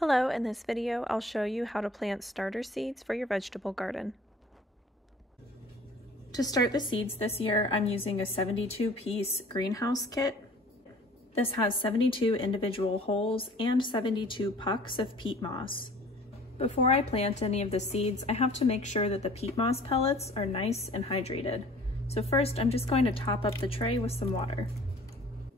Hello, in this video I'll show you how to plant starter seeds for your vegetable garden. To start the seeds this year, I'm using a 72-piece greenhouse kit. This has 72 individual holes and 72 pucks of peat moss. Before I plant any of the seeds, I have to make sure that the peat moss pellets are nice and hydrated. So first, I'm just going to top up the tray with some water.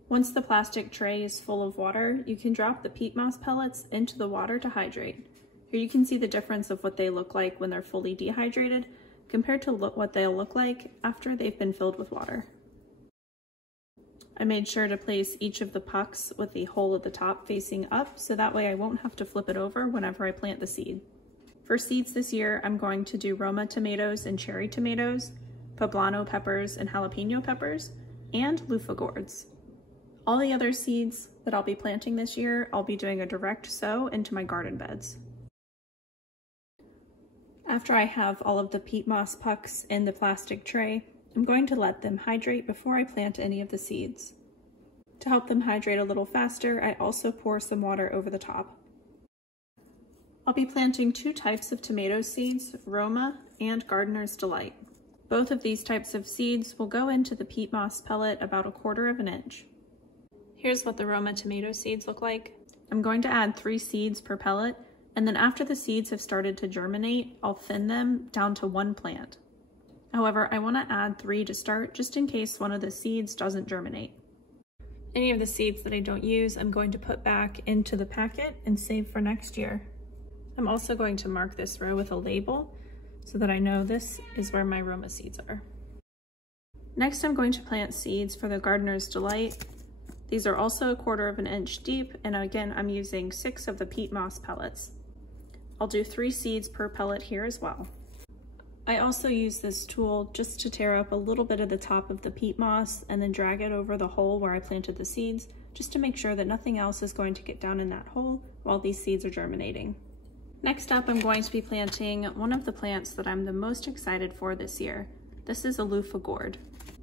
Once the plastic tray is full of water, you can drop the peat moss pellets into the water to hydrate. Here you can see the difference of what they look like when they're fully dehydrated compared to what they'll look like after they've been filled with water. I made sure to place each of the pucks with the hole at the top facing up, so that way I won't have to flip it over whenever I plant the seed. For seeds this year, I'm going to do Roma tomatoes and cherry tomatoes, poblano peppers and jalapeno peppers, and luffa gourds. All the other seeds that I'll be planting this year, I'll be doing a direct sow into my garden beds. After I have all of the peat moss pucks in the plastic tray, I'm going to let them hydrate before I plant any of the seeds. To help them hydrate a little faster, I also pour some water over the top. I'll be planting two types of tomato seeds, Roma and Gardener's Delight. Both of these types of seeds will go into the peat moss pellet about 1/4 inch. Here's what the Roma tomato seeds look like. I'm going to add 3 seeds per pellet, and then after the seeds have started to germinate, I'll thin them down to 1 plant. However, I want to add 3 to start just in case one of the seeds doesn't germinate. Any of the seeds that I don't use, I'm going to put back into the packet and save for next year. I'm also going to mark this row with a label so that I know this is where my Roma seeds are. Next, I'm going to plant seeds for the Gardener's Delight. These are also 1/4 inch deep, and again, I'm using 6 of the peat moss pellets. I'll do 3 seeds per pellet here as well. I also use this tool just to tear up a little bit of the top of the peat moss and then drag it over the hole where I planted the seeds, just to make sure that nothing else is going to get down in that hole while these seeds are germinating. Next up, I'm going to be planting one of the plants that I'm the most excited for this year. This is a luffa gourd.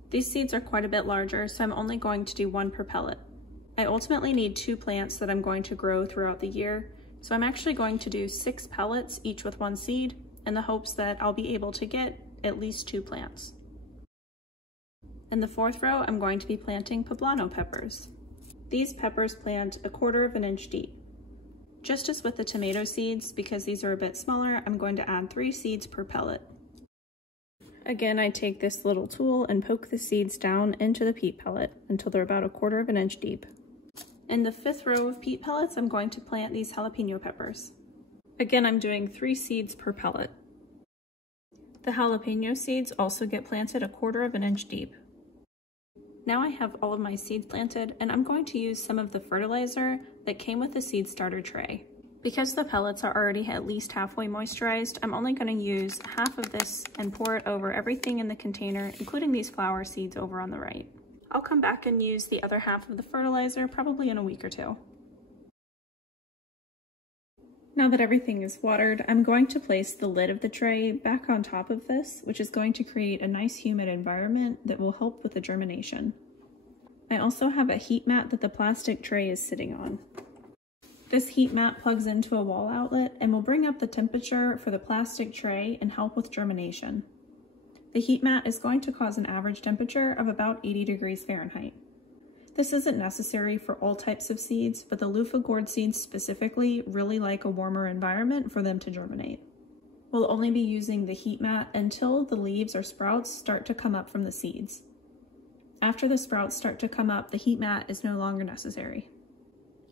These seeds are quite a bit larger, so I'm only going to do 1 per pellet. I ultimately need 2 plants that I'm going to grow throughout the year, so I'm actually going to do 6 pellets, each with 1 seed, in the hopes that I'll be able to get at least 2 plants. In the 4th row, I'm going to be planting poblano peppers. These peppers plant 1/4 inch deep. Just as with the tomato seeds, because these are a bit smaller, I'm going to add 3 seeds per pellet. Again, I take this little tool and poke the seeds down into the peat pellet until they're about 1/4 inch deep. In the 5th row of peat pellets, I'm going to plant these jalapeno peppers. Again, I'm doing 3 seeds per pellet. The jalapeno seeds also get planted 1/4 inch deep. Now I have all of my seeds planted, and I'm going to use some of the fertilizer that came with the seed starter tray. Because the pellets are already at least halfway moisturized, I'm only going to use half of this and pour it over everything in the container, including these flower seeds over on the right. I'll come back and use the other half of the fertilizer probably in a week or 2. Now that everything is watered, I'm going to place the lid of the tray back on top of this, which is going to create a nice humid environment that will help with the germination. I also have a heat mat that the plastic tray is sitting on. This heat mat plugs into a wall outlet and will bring up the temperature for the plastic tray and help with germination. The heat mat is going to cause an average temperature of about 80 degrees Fahrenheit. This isn't necessary for all types of seeds, but the luffa gourd seeds specifically really like a warmer environment for them to germinate. We'll only be using the heat mat until the leaves or sprouts start to come up from the seeds. After the sprouts start to come up, the heat mat is no longer necessary.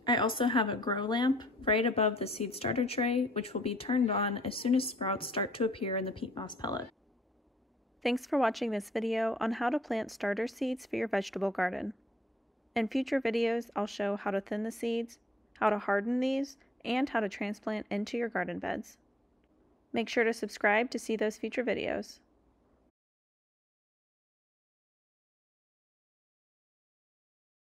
I also have a grow lamp right above the seed starter tray, which will be turned on as soon as sprouts start to appear in the peat moss pellet. Thanks for watching this video on how to plant starter seeds for your vegetable garden. In future videos, I'll show how to thin the seeds, how to harden these, and how to transplant into your garden beds. Make sure to subscribe to see those future videos.